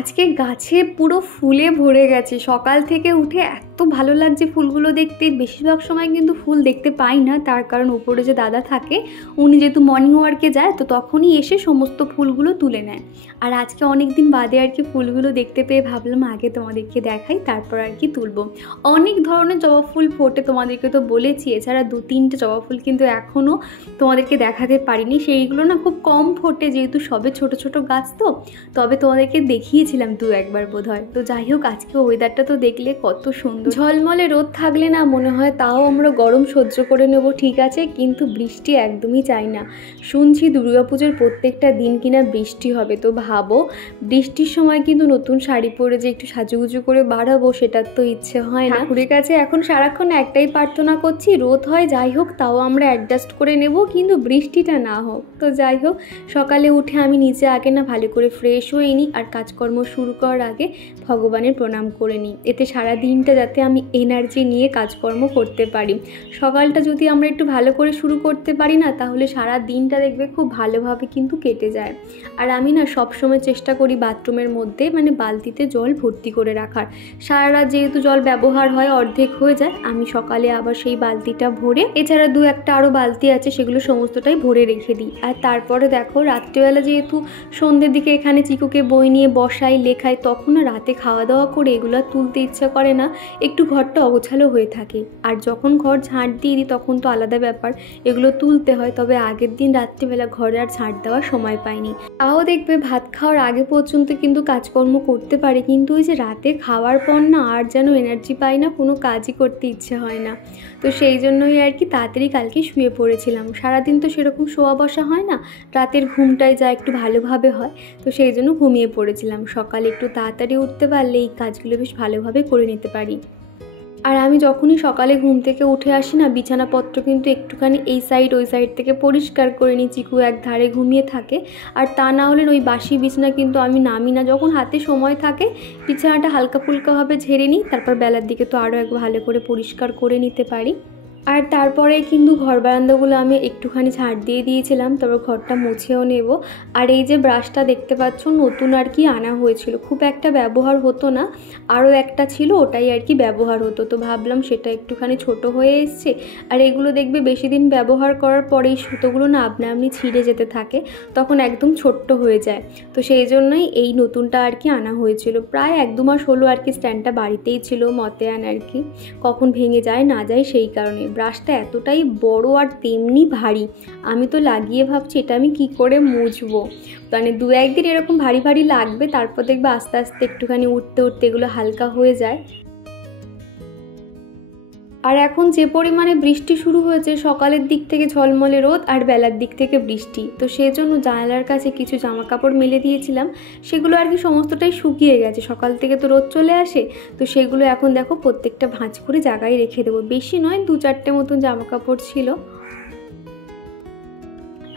আজকে গাছে পুরো ফুলে ভরে গেছে। সকাল থেকে উঠে এত ভালো লাগছে ফুলগুলো দেখতে। বেশিরভাগ সময় কিন্তু ফুল দেখতে পাই না, তার কারণ উপরে যে দাদা থাকে উনি যেহেতু মর্নিং ওয়ার্কে যায় তো তখনই এসে সমস্ত ফুলগুলো তুলে নেয়। আর আজকে অনেক দিন বাদে আর কি ফুলগুলো দেখতে পেয়ে ভাবলাম আগে তোমাদেরকে দেখাই, তারপর আর কি তুলবো। অনেক ধরনের জবা ফুল ফোটে, তোমাদেরকে তো বলেছি। এছাড়া 2-3টে জবা ফুল কিন্তু এখনও তোমাদেরকে দেখাতে পারিনি, সেইগুলো না খুব কম ফোটে যেহেতু সবে ছোট ছোট গাছ। তো তবে তোমাদেরকে দেখিয়েছিলাম 2-1 বোধ হয়। তো যাই হোক, আজকে ওয়েদারটা তো দেখলে কত সুন্দর। ঝলমলে রোদ থাকলে না মনে হয় তাও আমরা গরম সহ্য করে নেব, ঠিক আছে, কিন্তু বৃষ্টি একদমই চাই না। শুনছি দুর্গাপুজোর প্রত্যেকটা দিন কিনা বৃষ্টি হবে। তো ভাবো, বৃষ্টির সময় কিন্তু নতুন শাড়ি পরে যে একটু সাজুগুজু করে বাড়াবো সেটার তো ইচ্ছে হয় না। ঠাকুরের কাছে এখন সারাক্ষণ একটাই প্রার্থনা করছি, রোদ হয় যাই হোক তাও আমরা অ্যাডজাস্ট করে নেব, কিন্তু বৃষ্টিটা না হোক। তো যাই হোক, সকালে উঠে আমি নিচে আগে না ভালো করে ফ্রেশ হয়ে নিই, আর কাজকর্ম শুরু করার আগে ভগবানের প্রণাম করে নিই। এতে সারা দিনটা যাতে আমি এনার্জি নিয়ে কাজকর্ম করতে পারি। সকালটা যদি আমরা একটু ভালো করে শুরু করতে পারি না, তাহলে সারা দিনটা দেখবে খুব ভালোভাবে কিন্তু কেটে যায়। আর আমি না সবসময় চেষ্টা করি বাথরুমের মধ্যে বালতিতে জল ভর্তি করে রাখার। সারা রাত যেহেতু জল ব্যবহার হয় অর্ধেক হয়ে যায়, আমি সকালে আবার সেই বালতিটা ভরে, এছাড়া 2-1টা আরও বালতি আছে সেগুলো সমস্তটাই ভরে রেখে দিই। আর তারপরে দেখো, রাত্রিবেলা যেহেতু সন্ধ্যের দিকে এখানে চিকুকে বই নিয়ে বসাই, লেখাই, তখন না রাতে খাওয়া দাওয়া করে এগুলো তুলতে ইচ্ছা করে না, একটু ঘরটা অগোছালো হয়ে থাকে। আর যখন ঘর ঝাঁট দিয়ে দিই তখন তো আলাদা ব্যাপার, এগুলো তুলতে হয়। তবে আগের দিন রাত্রিবেলা ঘরে আর ঝাঁট দেওয়ার সময় পাইনি। তাও দেখবে ভাত খাওয়ার আগে পর্যন্ত কিন্তু কাজকর্ম করতে পারে, কিন্তু ওই যে রাতে খাওয়ার পর না আর যেন এনার্জি পাই না, কোনো কাজই করতে ইচ্ছে হয় না। তো সেই জন্যই আর কি তাড়াতাড়ি কালকে শুয়ে পড়েছিলাম। সারাদিন তো সেরকম শোয়া বসা হয় না, রাতের ঘুমটাই যা একটু ভালোভাবে হয়, তো সেই জন্য ঘুমিয়ে পড়েছিলাম। সকালে একটু তাড়াতাড়ি উঠতে পারলে এই কাজগুলো বেশ ভালোভাবে করে নিতে পারি। আর আমি যখনই সকালে ঘুম থেকে উঠে আসি না, বিছানাপত্র কিন্তু একটুখানি এই সাইড ওই সাইড থেকে পরিষ্কার করে নিই। চিকু এক ধারে ঘুমিয়ে থাকে, আর তা না হলে ওই বাসি বিছানা কিন্তু আমি নামি না। যখন হাতে সময় থাকে বিছানাটা হালকা ফুলকাভাবে ঝেড়ে নিই, তারপর বেলার দিকে তো আরও একবার ভালো করে পরিষ্কার করে নিতে পারি। আর তারপরে কিন্তু ঘর বারান্দাগুলো আমি একটুখানি ঝাড় দিয়ে দিয়েছিলাম, তারপর ঘরটা মুছেও নেব। আর এই যে ব্রাশটা দেখতে পাচ্ছ নতুন আর কি আনা হয়েছিল, খুব একটা ব্যবহার হতো না, আরও একটা ছিল ওটাই আর কি ব্যবহার হতো। তো ভাবলাম সেটা একটুখানি ছোট হয়ে এসছে, আর এগুলো দেখবে বেশি দিন ব্যবহার করার পরে এই সুতোগুলো না আপনা আপনি ছিঁড়ে যেতে থাকে, তখন একদম ছোট্ট হয়ে যায়। তো সেই জন্যই এই নতুনটা আর কি আনা হয়েছিল। প্রায় 1-2 মাস হলো আর কি স্ট্যান্ডটা বাড়িতেই ছিল, মতে আন আর কি, কখন ভেঙে যায় না যায় সেই কারণে। ব্রাশটা এতটাই বড় আর তেমনি ভারী, আমি তো লাগিয়ে ভাবছি এটা আমি কি করে মুছবো। 2-1 দিন এরকম ভারী ভারী লাগবে, তারপর দেখবে আস্তে আস্তে একটুখানি উঠতে উঠতে এগুলো হালকা হয়ে যায়। আর এখন যে পরিমাণে বৃষ্টি শুরু হয়েছে, সকালের দিক থেকে ঝলমলে রোদ আর বেলার দিক থেকে বৃষ্টি, তো সেই জন্য জানালার কাছে কিছু জামা কাপড় মেলে দিয়েছিলাম, সেগুলো আর কি সমস্তটাই শুকিয়ে গেছে। সকাল থেকে তো রোদ চলে আসে, তো সেগুলো এখন দেখো প্রত্যেকটা ভাঁজ করে জায়গায় রেখে দেবো। বেশি নয়, 2-4টে মতন জামা কাপড় ছিল।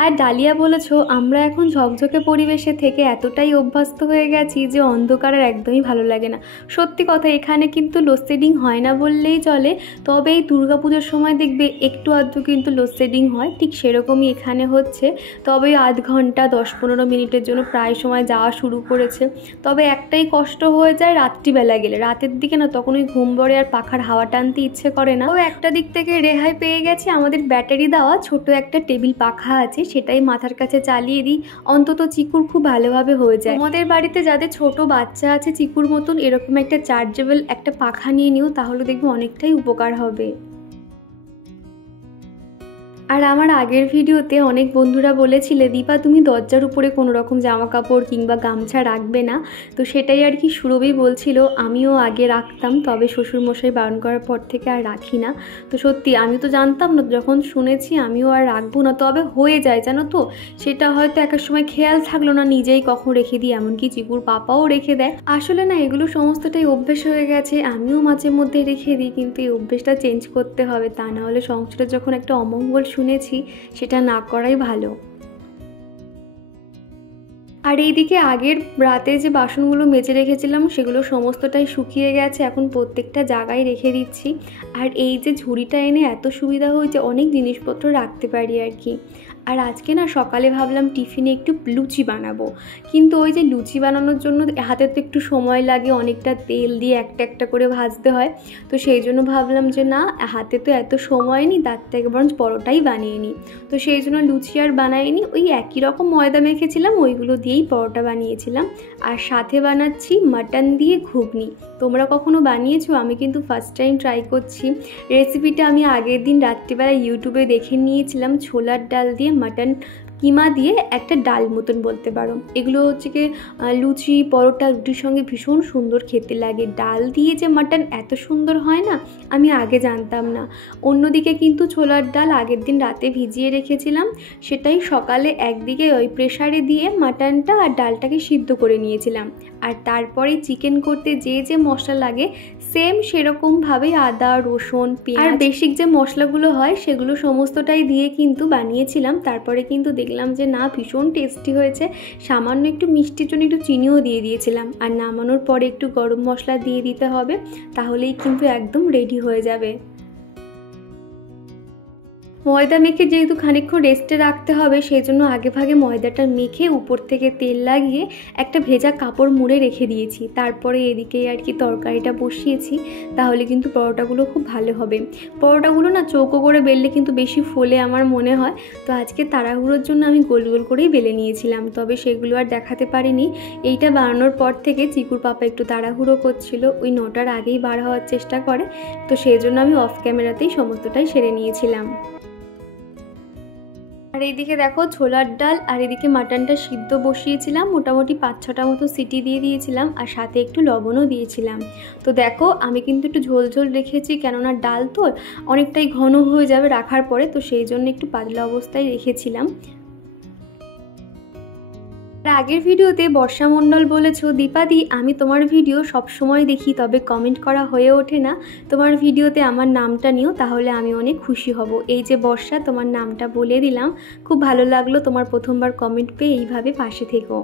আর ডালিয়া বলেছ, আমরা এখন ঝকঝকে পরিবেশে থেকে এতটাই অভ্যস্ত হয়ে গেছি যে অন্ধকার আর একদমই ভালো লাগে না। সত্যি কথা, এখানে কিন্তু লোডশেডিং হয় না বললেই চলে, তবে এই দুর্গাপুজোর সময় দেখবে একটু আধটু কিন্তু লোডশেডিং হয়, ঠিক সেরকমই এখানে হচ্ছে। তবে 1/2 ঘন্টা 10-15 মিনিটের জন্য প্রায় সময় যাওয়া শুরু করেছে। তবে একটাই কষ্ট হয়ে যায় রাত্রিবেলা গেলে, রাতের দিকে না তখন ওই ঘুম পড়ে আর পাখার হাওয়া টানতে ইচ্ছে করে না। তো একটা দিক থেকে রেহাই পেয়ে গেছি, আমাদের ব্যাটারি দেওয়া ছোট একটা টেবিল পাখা আছে, সেটাই মাথার কাছে চালিয়ে দিই, অন্তত চিকুর খুব ভালোভাবে হয়ে যায়। আমাদের বাড়িতে যাদের ছোট বাচ্চা আছে চিকুর মতন, এরকম একটা চার্জেবল একটা পাখা নিয়ে নিও, তাহলে দেখবে অনেকটাই উপকার হবে। আর আমার আগের ভিডিওতে অনেক বন্ধুরা বলেছিলে দীপা তুমি দরজার উপরে কোনো রকম জামা কাপড় কিংবা গামছা রাখবে না, তো সেটাই আর কি সুরভি বলছিল। আমিও আগে রাখতাম, তবে শ্বশুরমশাই বারণ করার পর থেকে আর রাখি না। তো সত্যি আমি তো জানতাম না, যখন শুনেছি আমিও আর রাখবো না। তবে হয়ে যায় জানো তো, সেটা হয়তো এক সময় খেয়াল থাকলো না, নিজেই কখন রেখে দিই, এমনকি চিকুর পাপাও রেখে দেয়। আসলে না এগুলো সমস্তটাই অভ্যেস হয়ে গেছে, আমিও মাঝে মধ্যে রেখে দিই, কিন্তু এই অভ্যেসটা চেঞ্জ করতে হবে, তা না হলে সংসারে যখন একটা অমঙ্গল শুনেছি সেটা না করাই ভালো। আর এইদিকে আগের রাতে যে বাসনগুলো মেজে রেখেছিলাম সেগুলো সমস্তটাই শুকিয়ে গেছে, এখন প্রত্যেকটা জায়গায় রেখে দিচ্ছি। আর এই যে ঝুড়িটা এনে এত সুবিধা হয়েছে, অনেক জিনিসপত্র রাখতে পারি আর কি। আর আজকে না সকালে ভাবলাম টিফিনে একটু লুচি বানাবো, কিন্তু ওই যে লুচি বানানোর জন্য হাতে তো একটু সময় লাগে, অনেকটা তেল দিয়ে একটা একটা করে ভাজতে হয়। তো সেই জন্য ভাবলাম যে না, হাতে তো এত সময় নেই, তার থেকে বরঞ্চ পরোটাই বানিয়ে নিই। তো সেই জন্য লুচি আর বানাইনি, ওই একই রকম ময়দা মেখেছিলাম, ওইগুলো দিয়েই পরোটা বানিয়েছিলাম। আর সাথে বানাচ্ছি মাটন দিয়ে ঘুগনি। তোমরা কখনো বানিয়েছো? আমি কিন্তু ফার্স্ট টাইম ট্রাই করছি। রেসিপিটা আমি আগের দিন রাত্রিবেলা ইউটিউবে দেখে নিয়েছিলাম, ছোলার ডাল দিয়ে মাটন কিমা দিয়ে একটা ডাল মতন বলতে পারো। এগুলো হচ্ছে কি লুচি পরোটা রুটির সঙ্গে ভীষণ সুন্দর খেতে লাগে। ডাল দিয়ে যে মাটন এত সুন্দর হয় না, আমি আগে জানতাম না। অন্যদিকে কিন্তু ছোলার ডাল আগের দিন রাতে ভিজিয়ে রেখেছিলাম, সেটাই সকালে একদিকে ওই প্রেসারে দিয়ে মাটনটা আর ডালটাকে সিদ্ধ করে নিয়েছিলাম। আর তারপরে চিকেন করতে যে যে মশলা লাগে সেম সেরকমভাবে আদা রসুন পেঁয়াজ আর বেসিক যে মশলাগুলো হয় সেগুলো সমস্তটাই দিয়ে কিন্তু বানিয়েছিলাম। তারপরে কিন্তু দেখলাম যে না, ভীষণ টেস্টি হয়েছে। সামান্য একটু মিষ্টির জন্য একটু চিনিও দিয়ে দিয়েছিলাম। আর নামানোর পরে একটু গরম মশলা দিয়ে দিতে হবে, তাহলেই কিন্তু একদম রেডি হয়ে যাবে। ময়দা মেখে যেহেতু খানিকক্ষণ রেস্টে রাখতে হবে, সেই জন্য আগে ভাগে ময়দাটা মেখে উপর থেকে তেল লাগিয়ে একটা ভেজা কাপড় মুড়ে রেখে দিয়েছি। তারপরে এদিকে আর কি তরকারিটা বসিয়েছি, তাহলে কিন্তু পরোটাগুলো খুব ভালো হবে। পরোটাগুলো না চৌকো করে বেললে কিন্তু বেশি ফোলে আমার মনে হয়। তো আজকে তাড়াহুড়োর জন্য আমি গোল গোল করেই বেলে নিয়েছিলাম, তবে সেগুলো আর দেখাতে পারিনি। এইটা বানানোর পর থেকে চিকুর পাপা একটু তাড়াহুড়ো করছিল, ওই 9টার আগেই বার হওয়ার চেষ্টা করে। তো সেই জন্য আমি অফ ক্যামেরাতেই সমস্তটাই সেরে নিয়েছিলাম। আর এইদিকে দেখো ছোলার ডাল আর এদিকে মাটনটা সিদ্ধ বসিয়েছিলাম, মোটামুটি 5-6টা মতো সিটি দিয়ে দিয়েছিলাম, আর সাথে একটু লবণও দিয়েছিলাম। তো দেখো আমি কিন্তু একটু ঝোল ঝোল রেখেছি, কেননা ডাল তো অনেকটাই ঘন হয়ে যাবে রাখার পরে, তো সেই জন্য একটু পাতলা অবস্থায় রেখেছিলাম। আগের ভিডিওতে বর্ষা মণ্ডল বলেছো, দীপাদি আমি তোমার ভিডিও সব সময় দেখি, তবে কমেন্ট করা হয়ে ওঠে না, তোমার ভিডিওতে আমার নামটা নিও, তাহলে আমি অনেক খুশি হব। এই যে বর্ষা, তোমার নামটা বলে দিলাম, খুব ভালো লাগলো তোমার প্রথমবার কমেন্ট পেয়ে, এইভাবে পাশে থেকো।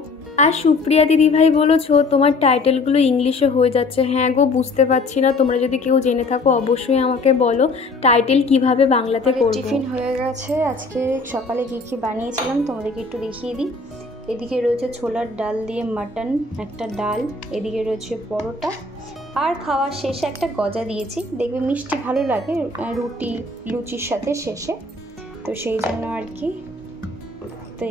আর সুপ্রিয়া দিদি ভাই বলেছো তোমার টাইটেলগুলো ইংলিশে হয়ে যাচ্ছে। হ্যাঁ গো, বুঝতে পারছি না, তোমরা যদি কেউ জেনে থাকো অবশ্যই আমাকে বলো টাইটেল কিভাবে বাংলাতে করব। টিফিন হয়ে গেছে। আজকে সকালে কী কী বানিয়েছিলাম তোমাদেরকে একটু দেখিয়ে দিই। এদিকে রয়েছে ছোলার ডাল দিয়ে মাটন একটা ডাল, এদিকে রয়েছে পরোটা, আর খাওয়ার শেষে একটা গজা দিয়েছি, দেখবে মিষ্টি ভালো লাগে রুটি লুচির সাথে শেষে, তো সেই জন্য আর কি। তো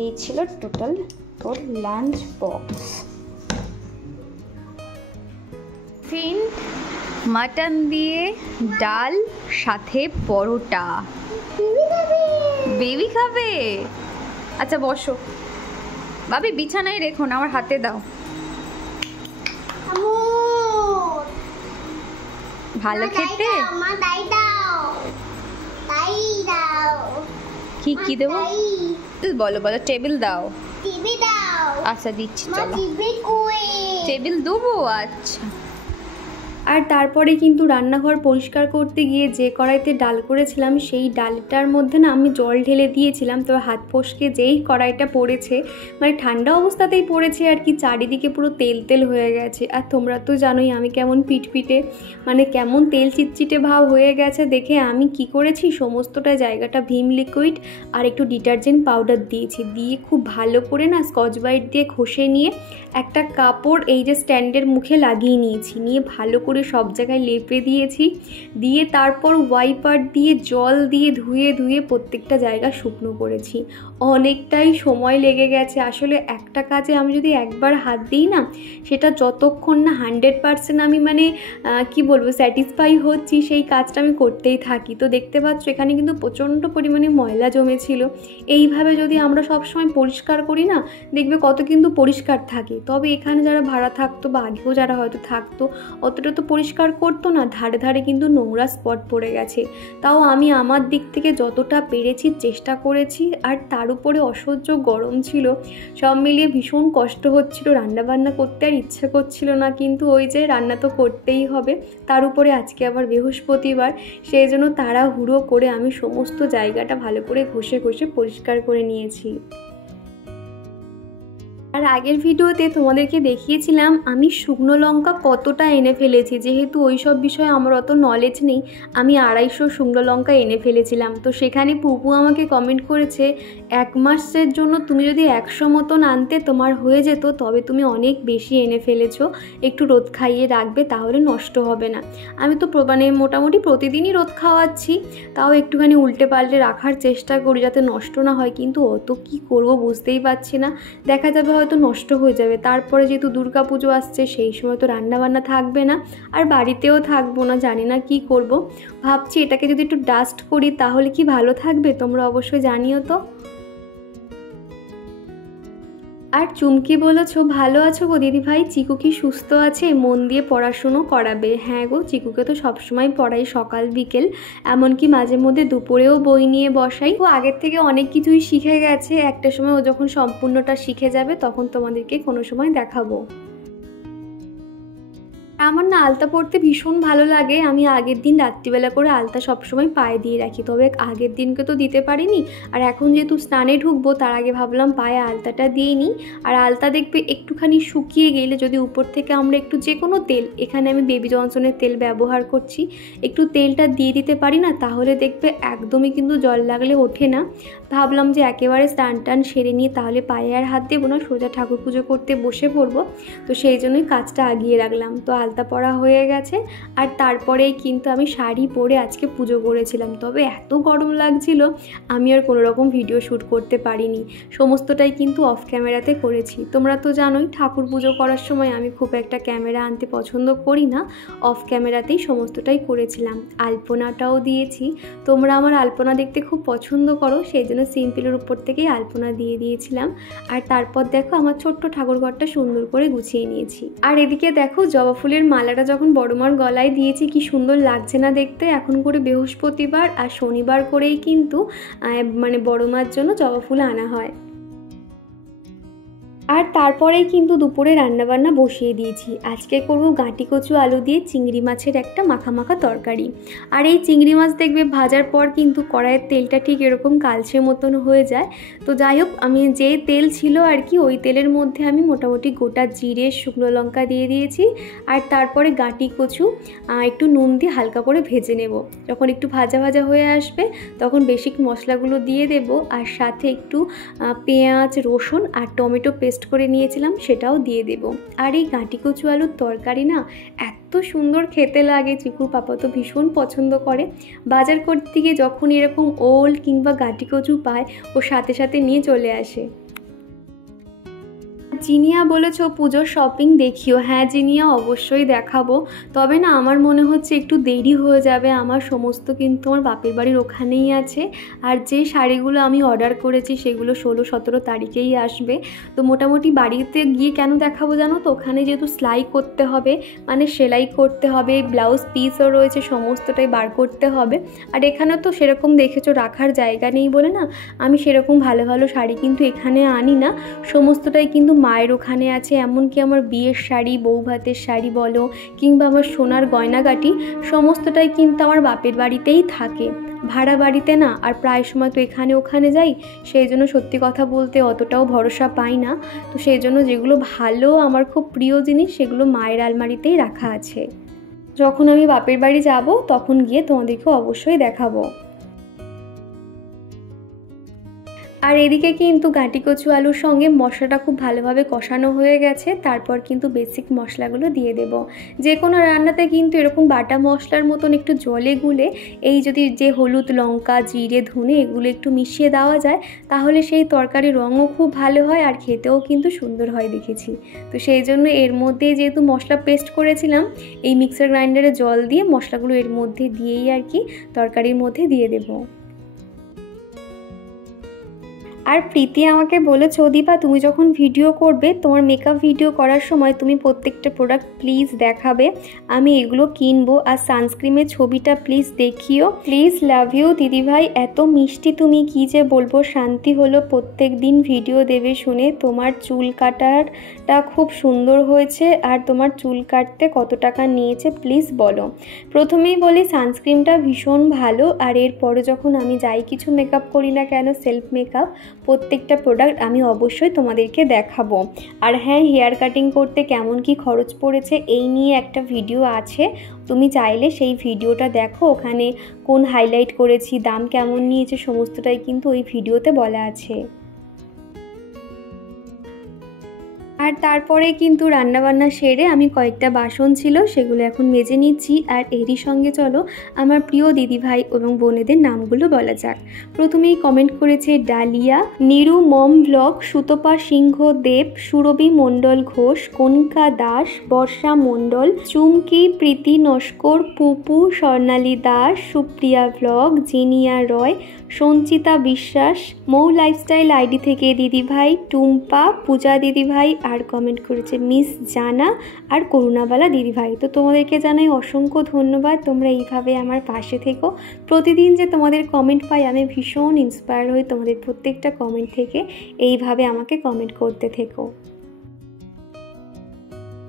এই ছিল টোটাল ওর লাঞ্চ বক্স। টিফিন মাটন দিয়ে ডাল সাথে পরোটা। বেবি খাবে? আচ্ছা বসো বাবি, বিছানায় রেখো না, আমার হাতে দাও। ভালো খেতে? কি কি দেবো বলো বলো। টেবিল দাও। আচ্ছা দিচ্ছি, চলো টেবিল দেবো। আচ্ছা। আর তারপরে কিন্তু রান্নাঘর পরিষ্কার করতে গিয়ে যে কড়াইতে ডাল করেছিলাম সেই ডালটার মধ্যে না আমি জল ঢেলে দিয়েছিলাম, তো হাত ফসকে যেই কড়াইটা পড়েছে, মানে ঠান্ডা অবস্থাতেই পড়েছে আর কি, চারিদিকে পুরো তেল তেল হয়ে গেছে। আর তোমরা তো জানোই আমি কেমন পিটপিটে, মানে কেমন তেল চিটচিটে ভাব হয়ে গেছে দেখে আমি কি করেছি, সমস্তটা জায়গাটা ভিম লিকুইড আর একটু ডিটারজেন্ট পাউডার দিয়েছি, দিয়ে খুব ভালো করে না স্কচ ব্রাইট দিয়ে ঘষে নিয়ে একটা কাপড় এই যে স্ট্যান্ডের মুখে লাগিয়ে নিয়েছি, নিয়ে ভালো করে সব জায়গায় লেপে দিয়েছি, দিয়ে তারপর ওয়াইপার দিয়ে জল দিয়ে ধুয়ে ধুয়ে প্রত্যেকটা জায়গা শুকনো করেছি। অনেকটাই সময় লেগে গেছে আসলে। একটা কাজে আমি যদি একবার হাত দিই না, সেটা যতক্ষণ না 100% আমি মানে কি বলবো স্যাটিসফাই হচ্ছি, সেই কাজটা আমি করতেই থাকি। তো দেখতে পাচ্ছ এখানে কিন্তু প্রচণ্ড পরিমাণে ময়লা জমেছিল। এইভাবে যদি আমরা সবসময় পরিষ্কার করি না, দেখবে কত কিন্তু পরিষ্কার থাকে। তবে এখানে যারা ভাড়া থাকতো বা আগেও যারা হয়তো থাকতো, অতটা তো পরিষ্কার করতো না, ধারে ধারে কিন্তু নোংরা স্পট পড়ে গেছে। তাও আমি আমার দিক থেকে যতটা পেরেছি চেষ্টা করেছি। আর তার উপরে অসহ্য গরম ছিল, সব মিলিয়ে ভীষণ কষ্ট হচ্ছিল, রান্নাবান্না করতে আর ইচ্ছে করছিল না, কিন্তু ওই যে রান্না তো করতেই হবে। তার উপরে আজকে আবার বৃহস্পতিবার, সেই জন্য তাড়াহুড়ো করে আমি সমস্ত জায়গাটা ভালো করে ঘষে ঘষে পরিষ্কার করে নিয়েছি। আর আগের ভিডিওতে তোমাদেরকে দেখিয়েছিলাম আমি শুকনো লঙ্কা কতটা এনে ফেলেছি। যেহেতু ওই সব বিষয়ে আমার অত নলেজ নেই, আমি 250 শুকনো লঙ্কা এনে ফেলেছিলাম। তো সেখানে পুপু আমাকে কমেন্ট করেছে 1 মাসের জন্য তুমি যদি 100 মতন আনতে তোমার হয়ে যেত, তবে তুমি অনেক বেশি এনে ফেলেছো, একটু রোদ খাইয়ে রাখবে তাহলে নষ্ট হবে না। আমি তো মোটামুটি প্রতিদিনই রোদ খাওয়াচ্ছি, তাও একটুখানি উল্টে পাল্টে রাখার চেষ্টা করি যাতে নষ্ট না হয়, কিন্তু অত কি করব বুঝতেই পারছি না। দেখা যাবে হয়তো নষ্ট হয়ে যাবে। তারপরে যেহেতু দুর্গা পুজো আসছে, সেই সময় তো রান্নাবান্না থাকবে না, আর বাড়িতেও থাকবো না, জানি না কি করব। ভাবছি এটাকে যদি একটু ডাস্ট করি তাহলে কি ভালো থাকবে, তোমরা অবশ্যই জানিও তো। আর চুমকি বলেছো ভালো আছো গো দিদিভাই, চিকু কি সুস্থ আছে, মন দিয়ে পড়াশুনো করাবে? হ্যাঁ গো, চিকুকে তো সবসময় পড়াই, সকাল বিকেল, এমনকি মাঝে মধ্যে দুপুরেও বই নিয়ে বসাই। ও আগের থেকে অনেক কিছুই শিখে গেছে। একটা সময় ও যখন সম্পূর্ণটা শিখে যাবে তখন তোমাদেরকে কোনো সময় দেখাবো। আমার না আলতা পরতে ভীষণ ভালো লাগে। আমি আগের দিন রাত্রিবেলা করে আলতা সবসময় পায়ে দিয়ে রাখি, তবে আগের দিনকে তো দিতে পারিনি। আর এখন যেহেতু স্নানে ঢুকবো তার আগে ভাবলাম পায়ে আলতাটা দিয়ে নিই। আর আলতা দেখবে একটুখানি শুকিয়ে গেলে যদি উপর থেকে আমরা একটু যে কোনো তেল, এখানে আমি বেবি জনসনের তেল ব্যবহার করছি, একটু তেলটা দিয়ে দিতে পারি না, তাহলে দেখবে একদমই কিন্তু জল লাগলে ওঠে না। ভাবলাম যে একেবারে স্নান টান সেরে নিয়ে তাহলে পায়ে আর হাত দেবো না, সোজা ঠাকুর পুজো করতে বসে পড়বো। তো সেই জন্যই কাজটা আগিয়ে রাখলাম। তো আলতা পরা হয়ে গেছে, আর তারপরেই কিন্তু আমি শাড়ি পরে আজকে পুজো করেছিলাম। তবে এত গরম লাগছিল আমি আর কোনো রকম ভিডিও শ্যুট করতে পারিনি, সমস্তটাই কিন্তু অফ ক্যামেরাতে করেছি। তোমরা তো জানোই ঠাকুর পুজো করার সময় আমি খুব একটা ক্যামেরা আনতে পছন্দ করি না, অফ ক্যামেরাতেই সমস্তটাই করেছিলাম। আলপনাটাও দিয়েছি, তোমরা আমার আলপনা দেখতে খুব পছন্দ করো, সেই জন্য সিম্পলের উপর থেকেই আলপনা দিয়ে দিয়েছিলাম। আর তারপর দেখো আমার ছোট্ট ঠাকুরঘরটা সুন্দর করে গুছিয়ে নিয়েছি। আর এদিকে দেখো জবা ফুলের মালাটা যখন বড়মার গলায় দিয়েছি কি সুন্দর লাগছে না দেখতে। এখন করে বৃহস্পতিবার আর শনিবার করেই কিন্তু বড়মার জন্য জবা ফুল আনা হয়। আর তারপরেই কিন্তু দুপুরে রান্নাবান্না বসিয়ে দিয়েছি। আজকে করব গাঁটি কচু আলু দিয়ে চিংড়ি মাছের একটা মাখা মাখা তরকারি। আর এই চিংড়ি মাছ দেখবে ভাজার পর কিন্তু কড়াইয়ের তেলটা ঠিক এরকম কালচে মতন হয়ে যায়। তো যাই হোক, আমি যে তেল ছিল আর কি, ওই তেলের মধ্যে আমি মোটামুটি গোটা জিরে শুকনো লঙ্কা দিয়ে দিয়েছি। আর তারপরে গাঁটি কচু একটু নুন দিয়ে হালকা করে ভেজে নেব। যখন একটু ভাজা ভাজা হয়ে আসবে তখন বেসিক মশলাগুলো দিয়ে দেব, আর সাথে একটু পেঁয়াজ, রসুন আর টমেটো পেস্ট করে নিয়েছিলাম সেটাও দিয়ে দেব। আর এই গাঁটি কচু আলুর তরকারি না এত সুন্দর খেতে লাগে, চিকুর পাপা তো ভীষণ পছন্দ করে। বাজার করতে গিয়ে যখন এরকম ওল কিংবা গাঁটি কচু পায় ও সাথে সাথে নিয়ে চলে আসে। জিনিয়া বলেছো পুজোর শপিং দেখিও। হ্যাঁ জিনিয়া, অবশ্যই দেখাবো, তবে না আমার মনে হচ্ছে একটু দেরি হয়ে যাবে। আমার সমস্ত কিন্তু আমার বাপের বাড়ির ওখানেই আছে, আর যে শাড়িগুলো আমি অর্ডার করেছি সেগুলো 16-17 তারিখেই আসবে। তো মোটামুটি বাড়িতে গিয়ে কেন দেখাবো জানো তো, ওখানে যেহেতু সেলাই করতে হবে, সেলাই করতে হবে, ব্লাউজ পিসও রয়েছে, সমস্তটাই বার করতে হবে। আর এখানে তো সেরকম দেখেছো রাখার জায়গা নেই বলে না আমি সেরকম ভালো ভালো শাড়ি কিন্তু এখানে আনি না, সমস্তটাই কিন্তু মায়ের ওখানে আছে। এমনকি আমার বিয়ের শাড়ি, বউ ভাতের শাড়ি বলো কিংবা আমার সোনার গয়নাগাটি, সমস্তটাই কিন্তু আমার বাপের বাড়িতেই থাকে, ভাড়া বাড়িতে না। আর প্রায় সময় তো এখানে ওখানে যাই, সেই জন্য সত্যি কথা বলতে অতটাও ভরসা পাই না। তো সেই জন্য যেগুলো ভালো আমার খুব প্রিয় জিনিস সেগুলো মায়ের আলমারিতেই রাখা আছে। যখন আমি বাপের বাড়ি যাব তখন গিয়ে তোমাদেরকে অবশ্যই দেখাবো। আর এদিকে কিন্তু গাঁটি কচু আলুর সঙ্গে মশলাটা খুব ভালোভাবে কষানো হয়ে গেছে। তারপর কিন্তু বেসিক মশলাগুলো দিয়ে দেব। যে কোনো রান্নাতে কিন্তু এরকম বাটা মশলার মতন একটু জলে গুলে এই যদি যে হলুদ, লঙ্কা, জিরে, ধনে এগুলো একটু মিশিয়ে দেওয়া যায় তাহলে সেই তরকারির রঙও খুব ভালো হয় আর খেতেও কিন্তু সুন্দর হয় দেখেছি। তো সেই জন্য এর মধ্যে যেহেতু মশলা পেস্ট করেছিলাম, এই মিক্সার গ্রাইন্ডারে জল দিয়ে মশলাগুলো এর মধ্যে দিয়েই আর কি তরকারির মধ্যে দিয়ে দেবো। আর প্রীতি আমাকে বলেছো দীপা তুমি যখন ভিডিও করবে তোমার মেকআপ ভিডিও করার সময় তুমি প্রত্যেকটা প্রোডাক্ট প্লিজ দেখাবে, আমি এগুলো কিনবো। আর সানস্ক্রিনের ছবিটা প্লিজ দেখিও, প্লিজ। লাভ ইউ দিদিভাই, এত মিষ্টি তুমি, কি যে বলবো, শান্তি হলো প্রত্যেক দিন ভিডিও দেবে শুনে। তোমার চুল কাটারটা খুব সুন্দর হয়েছে, আর তোমার চুল কাটতে কত টাকা নিয়েছে প্লিজ বলো। প্রথমেই বলি সানস্ক্রিনটা ভীষণ ভালো, আর এরপরে যখন আমি যাই কিছু মেকআপ করি না কেন, সেলফ মেকআপ, প্রত্যেকটা প্রোডাক্ট আমি অবশ্যই তোমাদেরকে দেখাবো। আর হ্যাঁ, হেয়ার কাটিং করতে কেমন কি খরচ পড়েছে এই নিয়ে একটা ভিডিও আছে, তুমি চাইলে সেই ভিডিওটা দেখো, ওখানে কোন হাইলাইট করেছি, দাম কেমন নিয়েছে সমস্তটাই কিন্তু ওই ভিডিওতে বলা আছে। আর তারপরে কিন্তু রান্নাবান্না সেরে আমি কয়েকটা বাসন ছিল সেগুলো এখন মেজে নিচ্ছি। আর এরই সঙ্গে চলো আমার প্রিয় দিদিভাই এবং বোনেদের নামগুলো বলা যাক। প্রথমেই কমেন্ট করেছে ডালিয়া, নিরু মম ব্লগ, সুতপা সিংহ দেব, সুরভি মণ্ডল ঘোষ, কণিকা দাস, বর্ষা মণ্ডল, চুমকি, প্রীতি নস্কর, পুপু, স্বর্ণালী দাস, সুপ্রিয়া ব্লগ, জিনিয়া রয়, সঞ্চিতা বিশ্বাস, মৌ লাইফস্টাইল আইডি থেকে দিদিভাই, টুম্পা, পূজা দিদিভাই, আর কমেন্ট করেছে মিস জানা আর করুণাবালা দিদিভাই। তো তোমাদেরকে জানাই অসংখ্য ধন্যবাদ, তোমরা এইভাবে আমার পাশে থেকো। প্রতিদিন যে তোমাদের কমেন্ট পাই আমি ভীষণ ইন্সপায়ার হই তোমাদের প্রত্যেকটা কমেন্ট থেকে, এইভাবে আমাকে কমেন্ট করতে থেকো।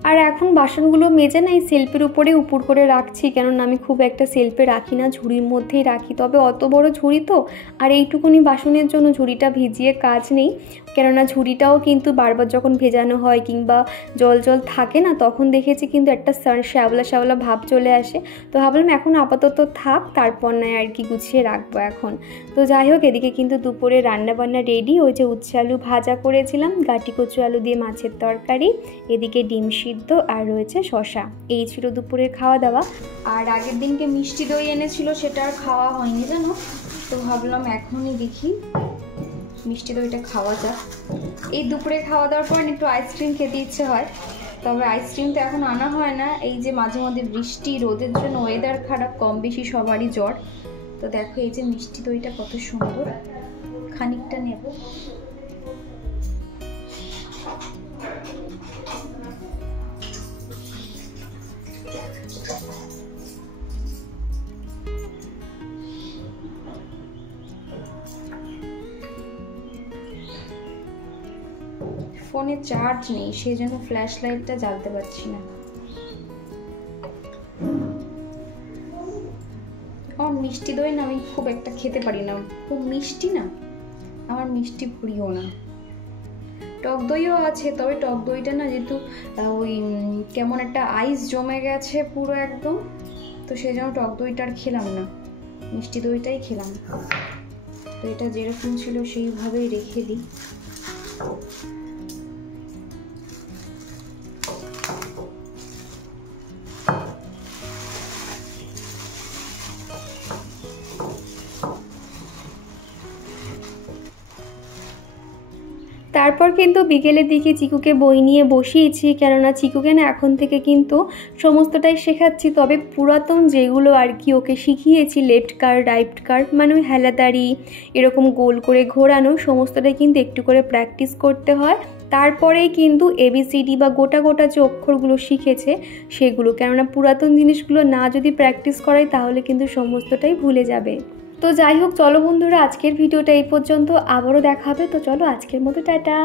আর এখন বাসনগুলো মেজে না এই সেলফের উপরে উপর করে রাখছি, কেননা আমি খুব একটা সেলফে রাখি না, ঝুড়ির মধ্যেই রাখি। তবে অত বড় ঝুড়ি তো, আর এইটুকুনি বাসনের জন্য ঝুড়িটা ভিজিয়ে কাজ নেই, কেননা ঝুড়িটাও কিন্তু বারবার যখন ভেজানো হয় কিংবা জল জল থাকে না, তখন দেখেছি কিন্তু একটা শ্যাওলা শ্যাওলা ভাব চলে আসে। তো ভাবলাম এখন আপাতত থাক, তারপর নয় আর কি গুছিয়ে রাখবো এখন। তো যাই হোক, এদিকে কিন্তু দুপুরে রান্নাবান্না রেডি। ওই যে উচ্ছে আলু ভাজা করেছিলাম, গাটি কচু আলু দিয়ে মাছের তরকারি, এদিকে ডিম সিদ্ধ আর রয়েছে শশা। এই ছিল দুপুরের খাওয়া দাওয়া। আর আগের দিনকে মিষ্টি দই এনেছিল, সেটা আর খাওয়া হয়নি জানো, তো ভাবলাম এখনই দেখি মিষ্টি দইটা খাওয়া যাক। এই দুপুরে খাওয়া দাওয়ার পর একটু আইসক্রিম খেতে ইচ্ছে হয়, তবে আইসক্রিম তো এখন আনা হয় না, এই যে মাঝে মধ্যে বৃষ্টি রোদের জন্য ওয়েদার খারাপ, কম বেশি সবারই জ্বর। তো দেখো এই যে মিষ্টি দইটা কত সুন্দর, খানিকটা নেব। ফোনে চার্জ নেই, সেই জন্য ফ্ল্যাশ লাইটটা জ্বালতে পারছি না। আমার মিষ্টি দই না আমি খুব একটা খেতে পারি না, খুব মিষ্টি না, আমার মিষ্টি প্রিয় না। টক দইও আছে, তবে টক দইটা না যেহেতু ওই কেমন একটা আইস জমে গেছে পুরো একদম, তো সেই জন্য টক দইটা আর খেলাম না, মিষ্টি দইটাই খেলাম। তো এটা যেরকম ছিল সেইভাবেই রেখে দিই। তারপর কিন্তু বিকেলের দিকে চিকুকে বই নিয়ে বসিয়েছি, কেননা চিকুকে না এখন থেকে কিন্তু সমস্তটাই শেখাচ্ছি, তবে পুরাতন যেগুলো আর কি ওকে শিখিয়েছি, লেফট কার্ভ, রাইট কার্ভ, মানে ওই হেলাদারি এরকম গোল করে ঘোরানো, সমস্তটাই কিন্তু একটু করে প্র্যাকটিস করতে হয়। তারপরেই কিন্তু এবিসিডি বা গোটা গোটা যে অক্ষরগুলো শিখেছে সেগুলো, কেননা পুরাতন জিনিসগুলো না যদি প্র্যাকটিস করাই তাহলে কিন্তু সমস্তটাই ভুলে যাবে। তো যাই হোক, চলো বন্ধুরা, আজকের ভিডিওটা এই পর্যন্ত, আবারও দেখা হবে। তো চলো আজকের মতো টাটা।